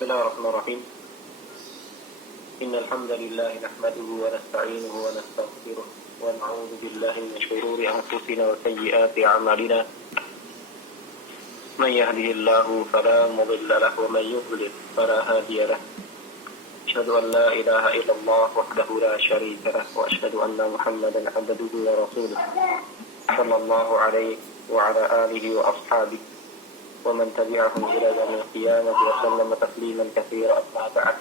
بسم الله الرحمن الرحيم إن الحمد لله نحمده ونستعينه ونستغفره ونعوذ بالله من شرور أنفسنا وسيئات أعمالنا من يهده الله فلا مضل له ومن يضلل فلا هادي له أشهد أن لا إله إلا الله وحده لا شريك له وأشهد أن محمدا عبده ورسوله صلى الله عليه وعلى آله وأصحابه ومن تبعهم إلى يوم القيامة وسلم تسليما كثيرا أما بعد.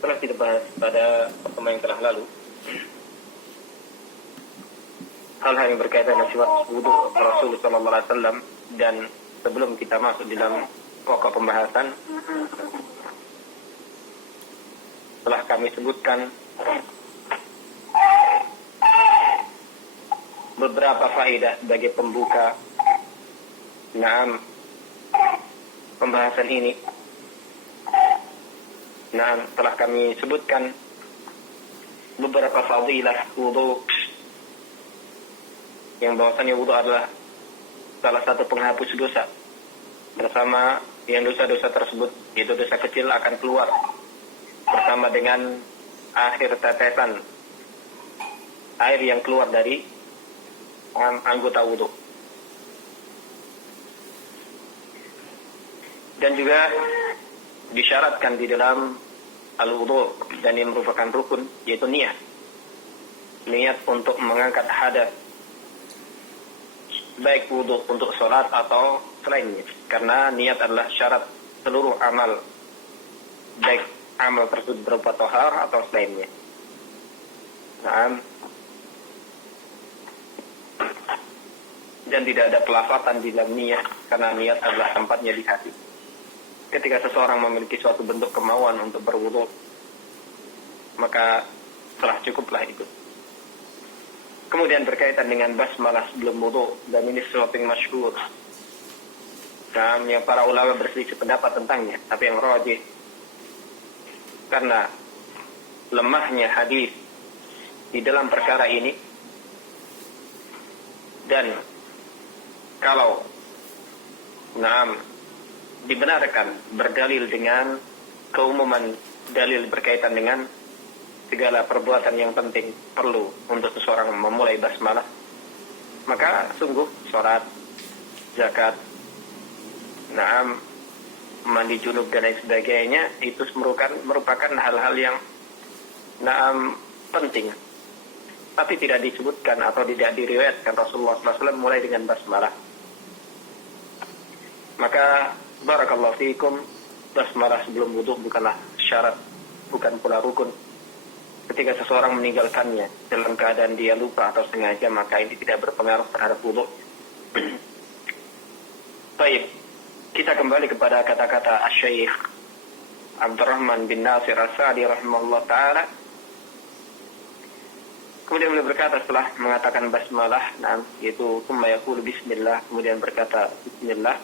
Setelah kita bahas pada pertemuan yang telah lalu hal-hal yang berkaitan dengan sifat wudu Rasulullah SAW, dan sebelum kita masuk dalam pokok pembahasan, telah kami sebutkan beberapa faedah sebagai pembuka pembahasan ini. Telah kami sebutkan beberapa fadilah wudu, yang bahwasanya wudu adalah salah satu penghapus dosa, bersama yang dosa-dosa tersebut, yaitu dosa kecil, akan keluar bersama dengan akhir tetesan air yang keluar dari anggota wudu. Dan juga disyaratkan di dalam al-wudu, dan yang merupakan rukun, yaitu niat untuk mengangkat hadas, baik wudu untuk sholat atau selainnya, karena niat adalah syarat seluruh amal, baik amal tersebut berupa tahar atau selainnya. Dan tidak ada pelafatan di dalam niat, karena niat adalah tempatnya di hati. Ketika seseorang memiliki suatu bentuk kemauan untuk berwudu, maka telah cukuplah itu. Kemudian berkaitan dengan basmalah sebelum wudu, dan ini sesuatu yang masyhur, dan yang para ulama berselisih pendapat tentangnya, tapi yang rajih, karena lemahnya hadis di dalam perkara ini, dan kalau dibenarkan berdalil dengan keumuman dalil berkaitan dengan segala perbuatan yang penting perlu untuk seseorang memulai basmalah, maka sungguh sholat, zakat, mandi junub dan lain sebagainya itu merupakan hal-hal yang penting, tapi tidak disebutkan atau tidak diriwayatkan Rasulullah SAW mulai dengan basmalah. Maka barakallahu fiikum, basmalah sebelum wudu bukanlah syarat, bukan pula rukun. Ketika seseorang meninggalkannya dalam keadaan dia lupa atau sengaja, maka ini tidak berpengaruh terhadap wudu. Baik, kita kembali kepada kata-kata Asy-Syaikh Abdurrahman bin Nasir As-Sa'di rahimahullah ta'ala. Kemudian beliau berkata setelah mengatakan basmalah, yaitu tsumma yaqulu bismillah, kemudian berkata bismillah,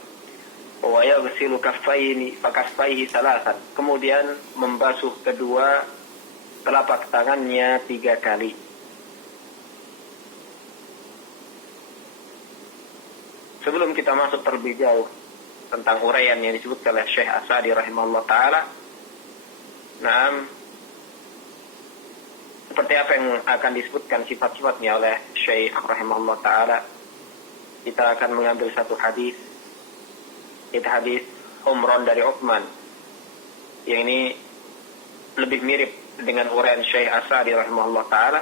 wa yaghsilu kaffaihi salasan, kemudian membasuh kedua telapak tangannya 3 kali. Sebelum kita masuk terlebih jauh tentang uraian yang disebutkan oleh Syekh As-Sa'di rahimahullah ta'ala, seperti apa yang akan disebutkan sifat-sifatnya oleh Syekh rahimahullah ta'ala, kita akan mengambil satu hadis, itu hadis Umran dari Uthman, yang ini lebih mirip dengan uraian Syekh As-Sa'di rahimahullah ta'ala.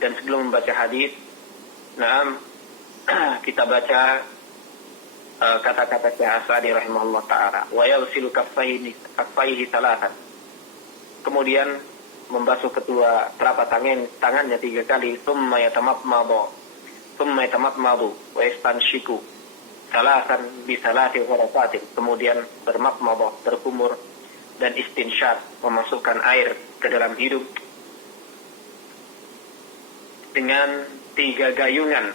Dan sebelum membaca hadis, kita baca kata-kata Syekh As-Sa'di rahimahullah ta'ala, wa yaghsilu kaffaihi salasan, kemudian membasuh kedua telapak tangannya 3 kali, thumma yatamatmadu wa yastanshiku salasan bi salati gharafatin, kemudian bermatmadah, berkumur, dan istinsyaq, memasukkan air ke dalam hidung dengan 3 gayungan.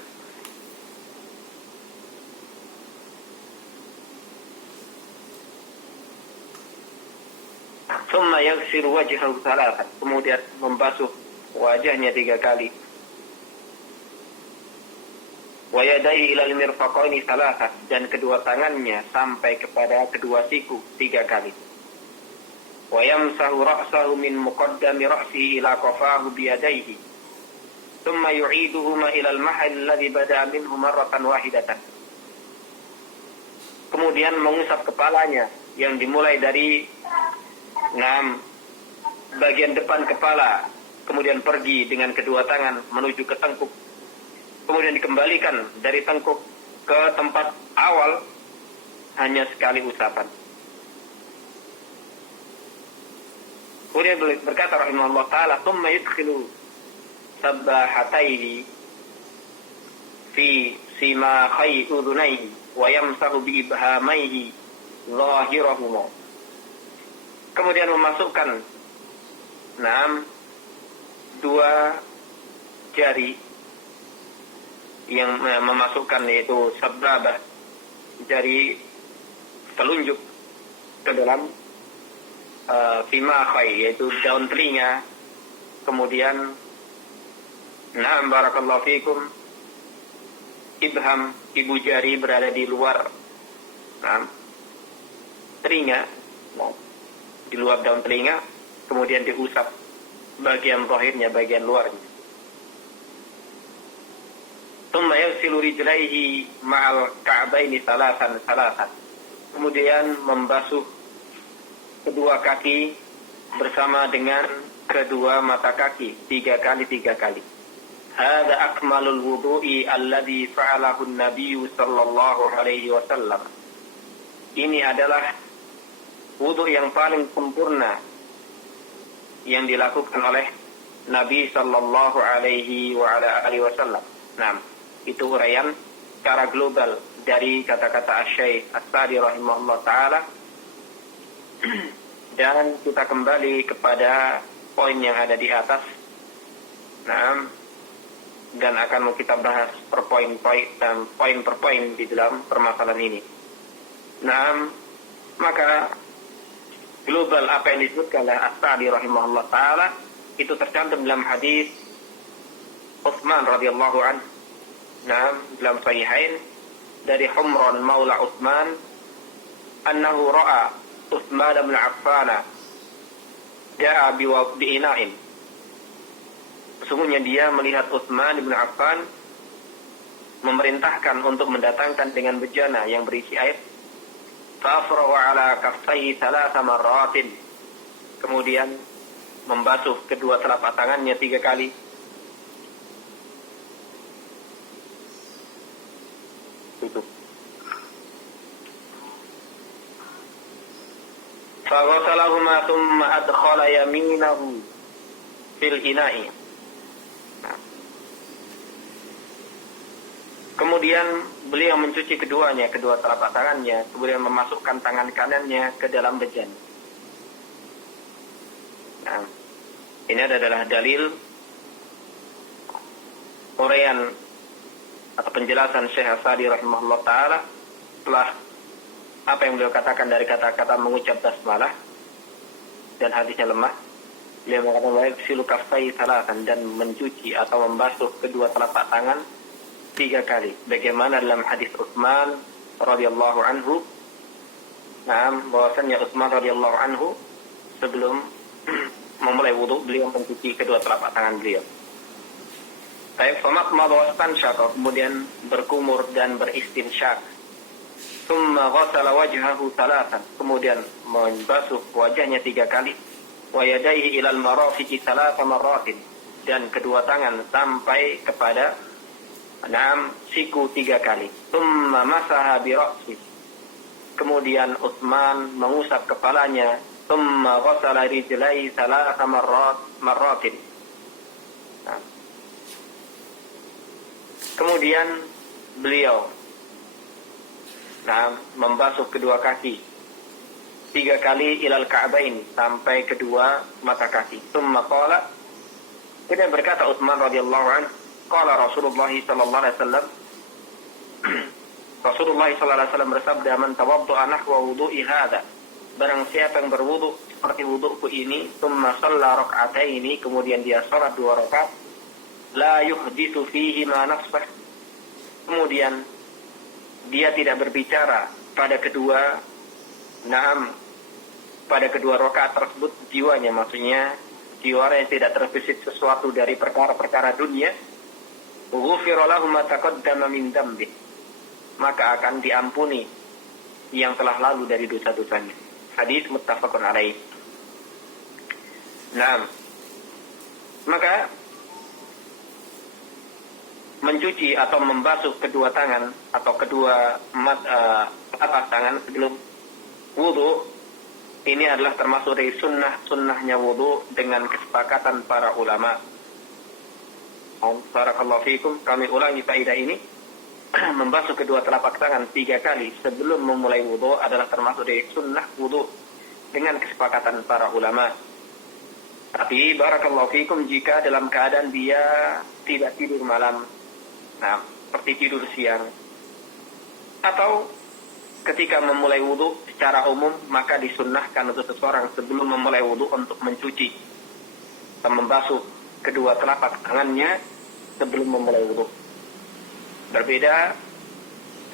Thumma yaghsilu wajhahu thalathan, kemudian membasuh wajahnya 3 kali. Wa yadayhi ilal mirfaqaini thalatha, dan kedua tangannya sampai kepada kedua siku 3 kali. Wa yamsahu ra'sahu min muqaddami ra'sihi ila qafahu biyadayhi, thumma yu'iduhuma ila al-mahall alladhi bada'a minhu marratan wahidatan. Kemudian mengusap kepalanya yang dimulai dari bagian depan kepala, kemudian pergi dengan kedua tangan menuju ke tengkuk, kemudian dikembalikan dari tengkuk ke tempat awal hanya sekali usapan. Kemudian berkata rahimahullah ta'ala, thumma yudkhilu sabbahatayhi fi simakhai udhunayhi wa yamsahu bi ibhamayhi zahirahuma. Kemudian memasukkan 2 jari yang memasukkan, yaitu sababah, jari telunjuk ke dalam fimakhai, yaitu daun telinga. Kemudian barakallahu fikum, ibham, ibu jari berada di luar telinga, di luar daun telinga, kemudian diusap bagian zahirnya, bagian luarnya. Thumma yaghsilu rijlaihi ma'al ka'baini salasan. Kemudian membasuh kedua kaki bersama dengan kedua mata kaki 3 kali. Hadza akmalul wudu'i alladhi fa'alahu an-nabiy sallallahu alaihi wasallam. Ini adalah wudu yang paling sempurna yang dilakukan oleh Nabi sallallahu alaihi wasallam. Itu uraian secara global dari kata-kata Asy-Syaikh As-Sa'di rahimahullah ta'ala. Dan kita kembali kepada poin yang ada di atas. Dan akan kita bahas per poin per poin di dalam permasalahan ini. Maka global apa yang disebutkan oleh As-Sa'di rahimahullah ta'ala itu tercantum dalam hadis Utsman radhiyallahu anhu. Dalam Sahihain dari Humran maula Utsman, annahu ra'a Utsman bin Affan ja'a bi'ina'in. Sesungguhnya dia melihat Utsman bin Affan memerintahkan untuk mendatangkan dengan bejana yang berisi air. Fa'afrawa ala kaffayhi 3 marratin. Kemudian membasuh kedua telapak tangannya 3 kali. Itu. Faghasalahuma thumma adkhala yaminahu fil ina'i. Kemudian beliau mencuci kedua telapak tangannya, kemudian memasukkan tangan kanannya ke dalam bejana. Ini adalah dalil uraian atau penjelasan Syekh As-Sa'di rahimahullah ta'ala setelah apa yang beliau katakan dari kata-kata mengucap basmalah dan hadisnya lemah. Beliau mengatakan wa yaghsilu kaffayhi 3 dan mencuci atau membasuh kedua telapak tangan 3 kali. Bagaimana dalam hadis Utsman radhiyallahu anhu, bahwasanya Utsman radhiyallahu anhu sebelum memulai wudu beliau mencuci kedua telapak tangan beliau. Baik, famadmada wastansyaqa, kemudian berkumur dan beristinsyak. Thumma ghasala wajhahu 3, kemudian membasuh wajahnya 3 kali. Wa yadayhi ilal marafiqi 3 marratin, dan kedua tangan sampai kepada siku 3 kali. Thumma masaha bi ra'si, kemudian Utsman mengusap kepalanya. Thumma ghasala rijlaihi 3 marratin. Kemudian beliau membasuh kedua kaki 3 kali ilal ka'bain, sampai kedua mata kaki. Tsumma qala, kemudian berkata Utsman radhiyallahu anhu, qala Rasulullah sallallahu alaihi wasallam, Rasulullah sallallahu alaihi wasallam bersabda, man tawadda'a nahwa wudu'i hadza, barang siapa yang berwudu seperti wudu'ku ini, tsumma shalla raka'ataini, kemudian dia salat 2 rakaat, la yuhditsu fihi ma nafsah, kemudian dia tidak berbicara pada kedua rakaat tersebut jiwanya, maksudnya jiwanya tidak terbesit sesuatu dari perkara-perkara dunia, ghufira lahu ma taqaddama min dzambi, maka akan diampuni yang telah lalu dari dosa-dosanya. Hadis muttafaqun alaih. Maka mencuci atau membasuh kedua tangan atau kedua telapak tangan sebelum wudu ini adalah termasuk dari sunnahnya wudu dengan kesepakatan para ulama. Barakallahu fiikum, kami ulangi faedah ini. Membasuh kedua telapak tangan 3 kali sebelum memulai wudu adalah termasuk dari sunnah wudu dengan kesepakatan para ulama. Tapi barakallahu fiikum, jika dalam keadaan dia tidak tidur malam, seperti tidur siang, atau ketika memulai wudu secara umum, maka disunnahkan untuk seseorang sebelum memulai wudu untuk mencuci atau membasuh kedua telapak tangannya sebelum memulai wudu. Berbeda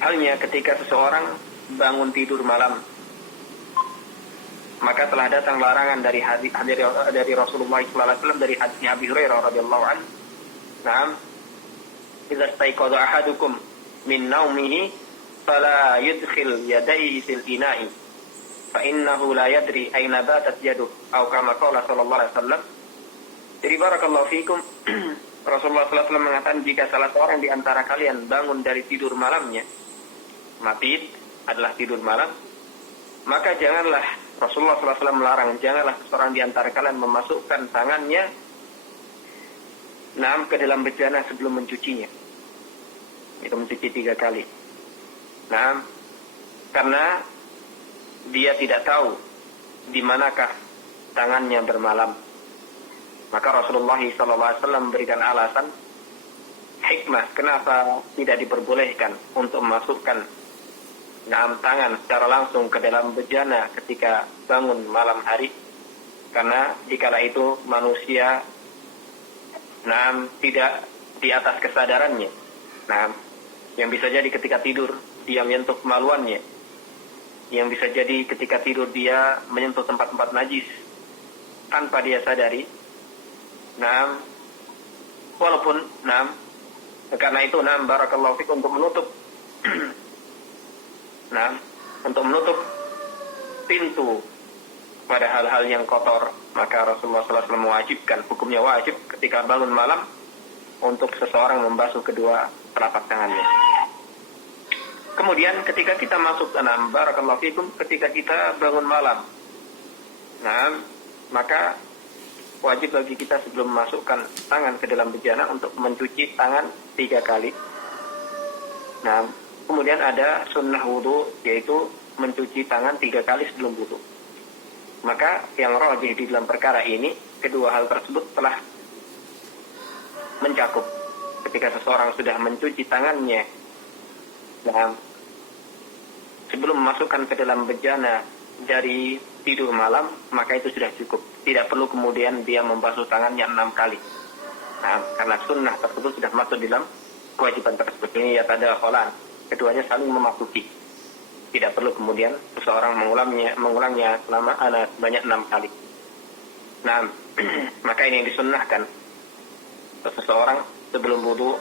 halnya ketika seseorang bangun tidur malam, maka telah datang larangan dari Rasulullah SAW, dari hadisnya Abi Hurairah radhiyallahu anhu. Idza staiqadha ahadukum min naumihi fala yudkhil yadayhi fil ina'i fa innahu la yadri aina batat yaduh, atau kama qala sallallahu alaihi wasallam. Jadi barakallahu fikum, Rasulullah SAW mengatakan, jika salah seorang di antara kalian bangun dari tidur malamnya, mabit adalah tidur malam, maka janganlah, Rasulullah SAW melarang, janganlah seorang di antara kalian memasukkan tangannya ke dalam bejana sebelum mencucinya. Itu mencuci 3 kali. Karena dia tidak tahu di manakah tangannya bermalam. Maka Rasulullah SAW memberikan alasan, hikmah kenapa tidak diperbolehkan untuk memasukkan tangan secara langsung ke dalam bejana ketika bangun malam hari. Karena dikala itu manusia tidak di atas kesadarannya. Yang bisa jadi ketika tidur dia menyentuh kemaluannya. Yang bisa jadi ketika tidur dia menyentuh tempat-tempat najis tanpa dia sadari. Walaupun karena itu barakallahu fikum, untuk menutup untuk menutup pintu pada hal-hal yang kotor, maka Rasulullah SAW mewajibkan, hukumnya wajib ketika bangun malam untuk seseorang membasuh kedua telapak tangannya. Kemudian ketika kita masuk barakallahu fikum, ketika kita bangun malam, maka wajib bagi kita sebelum memasukkan tangan ke dalam bejana untuk mencuci tangan 3 kali. Kemudian ada sunnah wudu, yaitu mencuci tangan 3 kali sebelum wudu. Maka yang rajih di dalam perkara ini, kedua hal tersebut telah mencakup. Ketika seseorang sudah mencuci tangannya sebelum memasukkan ke dalam bejana dari tidur malam, maka itu sudah cukup. Tidak perlu kemudian dia membasuh tangannya 6 kali. Karena sunnah tersebut sudah masuk dalam kewajiban tersebut. Ini yatadakhalan, keduanya saling memasuki. Tidak perlu kemudian seseorang mengulangnya selama banyak 6 kali. Maka ini yang disunnahkan. Seseorang sebelum wudu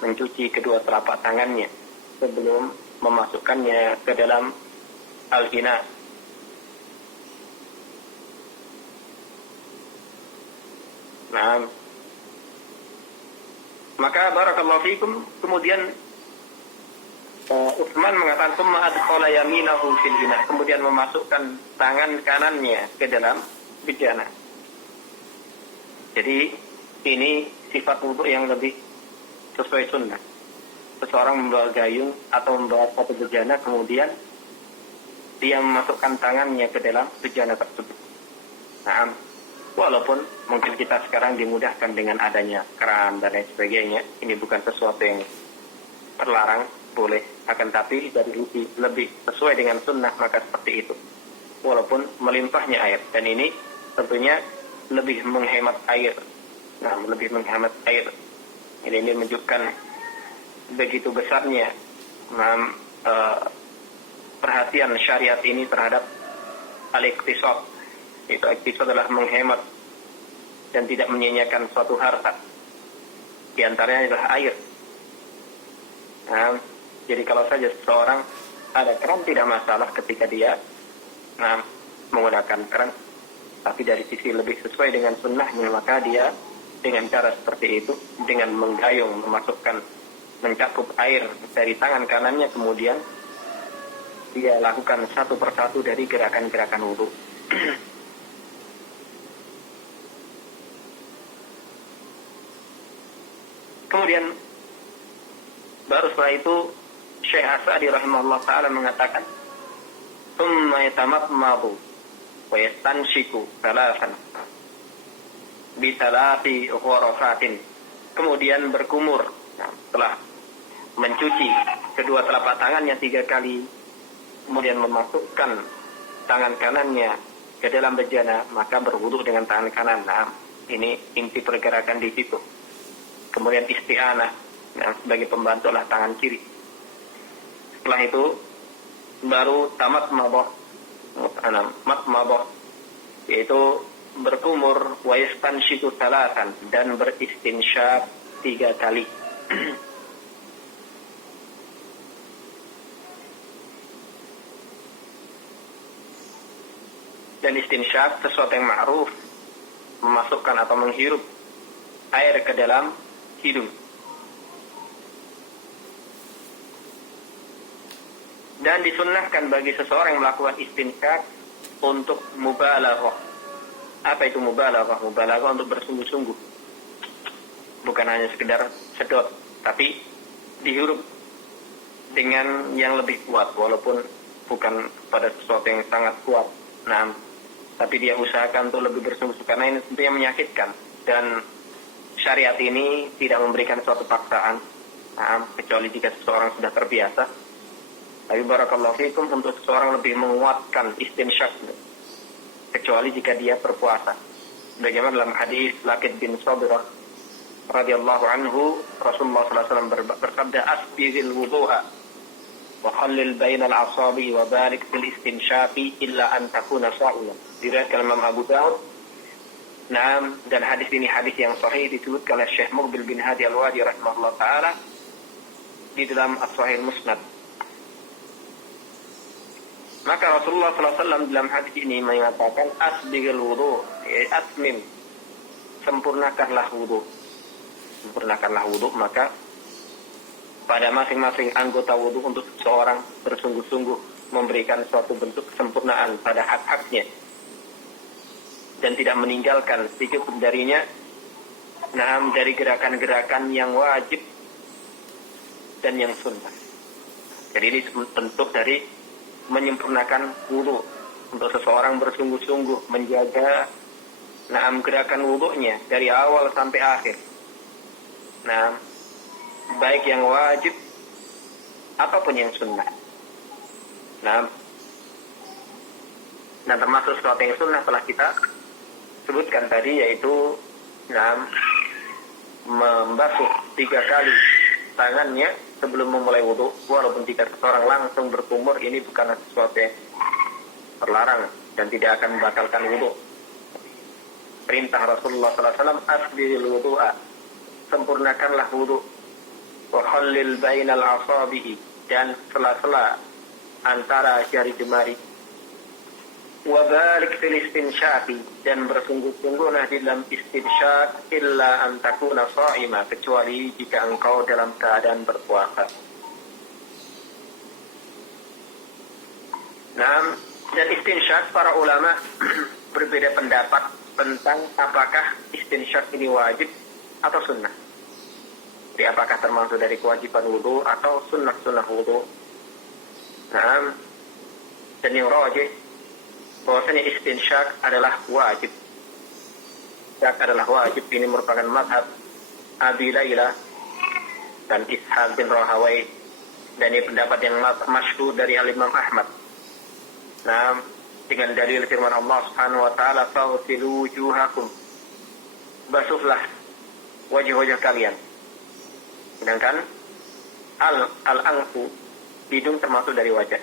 mencuci kedua telapak tangannya sebelum memasukkannya ke dalam al-ina. Maka barakallahu fikum, kemudian Utsman mengatakan summa adkhala yaminahu fil ina, kemudian memasukkan tangan kanannya ke dalam bejana. Jadi ini sifat wudu yang lebih sesuai sunnah. Seseorang membawa gayung atau membawa satu bejana, kemudian dia memasukkan tangannya ke dalam bejana tersebut. Walaupun mungkin kita sekarang dimudahkan dengan adanya keran dan lain sebagainya, ini bukan sesuatu yang terlarang, boleh. Akan tapi dari lebih sesuai dengan sunnah, maka seperti itu. walaupun melimpahnya air. Dan ini tentunya lebih menghemat air. Nah, lebih menghemat air. Ini menunjukkan begitu besarnya perhatian syariat ini terhadap al-iqtisad. Itu iqtisad adalah menghemat dan tidak menyanyiakan suatu harta. Di antaranya adalah air. Nah, jadi kalau saja seseorang ada keran tidak masalah ketika dia menggunakan keran, tapi dari sisi lebih sesuai dengan sunnahnya, maka dia dengan cara seperti itu, dengan menggayung, mencakup air dari tangan kanannya, kemudian dia lakukan satu persatu dari gerakan-gerakan wudu. Kemudian baru setelah itu Syekh As-Sa'di rahimahullah ta'ala mengatakan, "Tsumma yatamatmadu wa yastanshiku thalathan bi thalathi ghurafatin." Kemudian berkumur, setelah mencuci kedua telapak tangannya 3 kali, kemudian memasukkan tangan kanannya ke dalam bejana, maka berwudu dengan tangan kanan. Nah, ini inti pergerakan di situ. Kemudian isti'anah, sebagai pembantu adalah tangan kiri. Setelah itu baru matmadah, yaitu berkumur, wa yastanshiku thalathan, dan beristinsyak 3 kali. Dan istinsyak sesuatu yang ma'ruf, memasukkan atau menghirup air ke dalam hidung. Dan disunnahkan bagi seseorang yang melakukan istinsyak untuk mubalaghah. Apa itu mubalaghah? Mubalaghah untuk bersungguh-sungguh. Bukan hanya sekedar sedot, tapi dihirup dengan yang lebih kuat, walaupun bukan pada sesuatu yang sangat kuat. Nah, tapi dia usahakan untuk lebih bersungguh-sungguh, karena ini tentunya menyakitkan. Dan syariat ini tidak memberikan suatu paksaan, kecuali jika seseorang sudah terbiasa. Tapi barakallahu fikum, untuk seseorang lebih menguatkan istinsyak, kecuali jika dia berpuasa. Bagaimana dalam hadis Laqid bin Sabirah radhiyallahu anhu, Rasulullah SAW bersabda, "Asbighil wudu'a wa khallil bainal asabi wa barik fil istinsyaqi illa an takuna sha'iman." Diriwayatkan Imam Abu Daud. Naam, dan hadis ini hadis yang sahih, disebutkan oleh Syekh Muqbil bin Hadi Al-Wadi rahimahullah taala di dalam As-Sahih Musnad. Maka Rasulullah SAW dalam hadis ini mengatakan, "Asbighil wudu", atmim, sempurnakanlah wudu. Sempurnakanlah wudu, maka pada masing-masing anggota wudu untuk seseorang bersungguh-sungguh memberikan suatu bentuk kesempurnaan pada hak-haknya, dan tidak meninggalkan sedikit pun darinya, dari gerakan-gerakan yang wajib dan yang sunnah. Jadi ini bentuk dari menyempurnakan wudu, untuk seseorang bersungguh-sungguh menjaga gerakan wudunya dari awal sampai akhir. Baik yang wajib ataupun yang sunnah. Nah, termasuk sesuatu yang sunnah telah kita sebutkan tadi, yaitu membasuh 3 kali tangannya sebelum memulai wudu, walaupun jika seseorang langsung berkumur, ini bukan sesuatu yang terlarang dan tidak akan membatalkan wudu. Perintah Rasulullah SAW, "Asbighil wudu'a", sempurnakanlah wudu, "wa khallil bainal asabi'i", dan sela-sela antara jari jemari, "wa barik fil istinsyaqi", dan bersungguh-sungguhlah di dalam istinsyak, "illa an takuna sha'ima", kecuali jika engkau dalam keadaan berpuasa. Dan istinsyak, para ulama berbeda pendapat tentang apakah istinsyak ini wajib atau sunnah. Jadi apakah termasuk dari kewajiban wudu atau sunnah-sunnah wudu. Dan yang rajih, bahwasanya istinsyak adalah wajib. Istinsyak adalah wajib. Ini merupakan mazhab Abi Layla dan Ishaq bin Rahawai, dan ini pendapat yang masyhur dari Al-Imam Ahmad. dengan dalil firman Allah Subhanahu wa taala, "Faghsilu wujuhakum." Basuhlah wajah-wajah kalian. Sedangkan al-anfu, hidung termasuk dari wajah.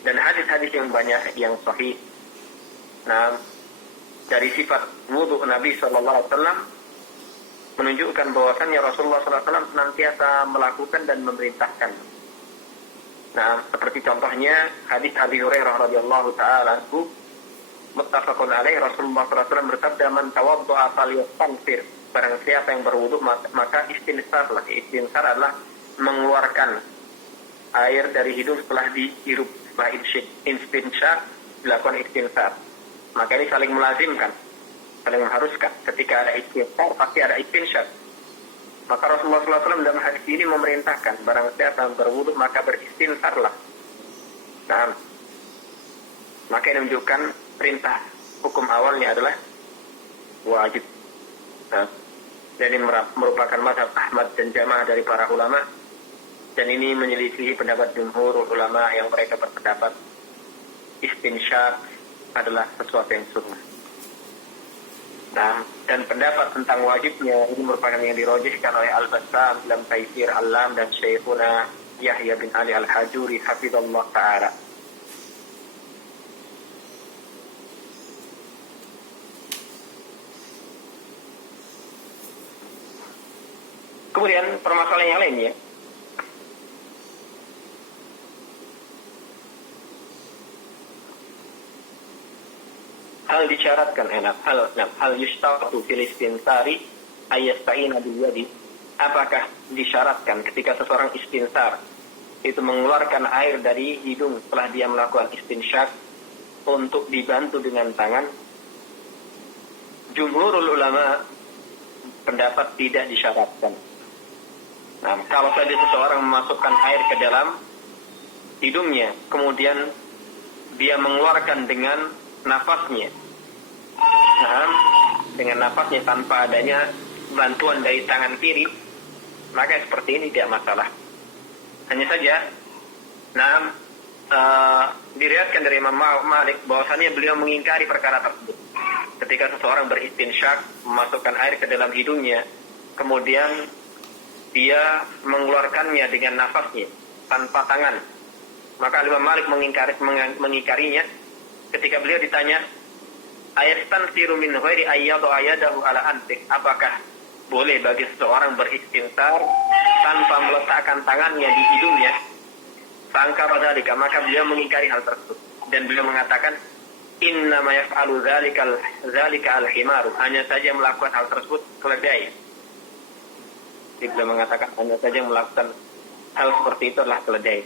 Dan hadis-hadis yang banyak yang sahih, nah, dari sifat wudu Nabi sallallahu alaihi wasallam menunjukkan bahwasannya Rasulullah sallallahu alaihi wasallam senantiasa melakukan dan memerintahkan. Nah, seperti contohnya hadis Abi Hurairah radhiyallahu taala anhu, muttafaqun alaih, Rasulullah sallallahu alaihi wasallam bersabda, "Man tawadda'a falyastanfir." Barang siapa yang berwudu maka istinsarlah. Istinsar adalah mengeluarkan air dari hidung setelah dihirup. Setelah istinsar dilakukan istinsar. Maka ini saling melazimkan, saling mengharuskan. Ketika ada istinsar pasti ada istinsar. Maka Rasulullah SAW dalam hadis ini memerintahkan, barang siapa berwudu maka beristinsarlah. Nah, maka ini menunjukkan perintah hukum awalnya adalah wajib. Nah, dan ini merupakan mazhab Ahmad dan jamaah dari para ulama. Dan ini menyelisihi pendapat jumhur ulama yang mereka berpendapat istinsyaq adalah sesuatu yang sunnah. Nah, dan pendapat tentang wajibnya ini merupakan yang dirojihkan oleh Al-Bassam dalam Taisir Al-Lam dan Syekhuna Yahya bin Ali Al-Hajuri hafizallah ta'ala. Kemudian permasalahan yang lainnya, hal disyaratkan hal yushtaqu fil istinsari ayasta'ina bil yadi. Apakah disyaratkan ketika seseorang istinsar itu mengeluarkan air dari hidung setelah dia melakukan istinsyaq untuk dibantu dengan tangan? Jumhurul ulama pendapat tidak disyaratkan. Nah, kalau saja seseorang memasukkan air ke dalam hidungnya, kemudian dia mengeluarkan dengan nafasnya, nah, dengan nafasnya tanpa adanya bantuan dari tangan kiri, maka seperti ini tidak masalah. Hanya saja, nah, diriwayatkan dari Imam Malik bahwasannya beliau mengingkari perkara tersebut. Ketika seseorang beristinsyak, memasukkan air ke dalam hidungnya, kemudian dia mengeluarkannya dengan nafasnya tanpa tangan, maka Imam Malik mengingkarinya ketika beliau ditanya, "Ayastansiru min ghairi ayyadu ayadahu ala antik?" Apakah boleh bagi seseorang beristinsar tanpa meletakkan tangannya di hidungnya? Sangka dzalika, maka beliau mengingkari hal tersebut dan beliau mengatakan, "Inna ma yaf'alu dzalika al-himaru." Hanya saja melakukan hal tersebut keledai. Beliau mengatakan hanya saja melakukan hal seperti itu adalah keledai.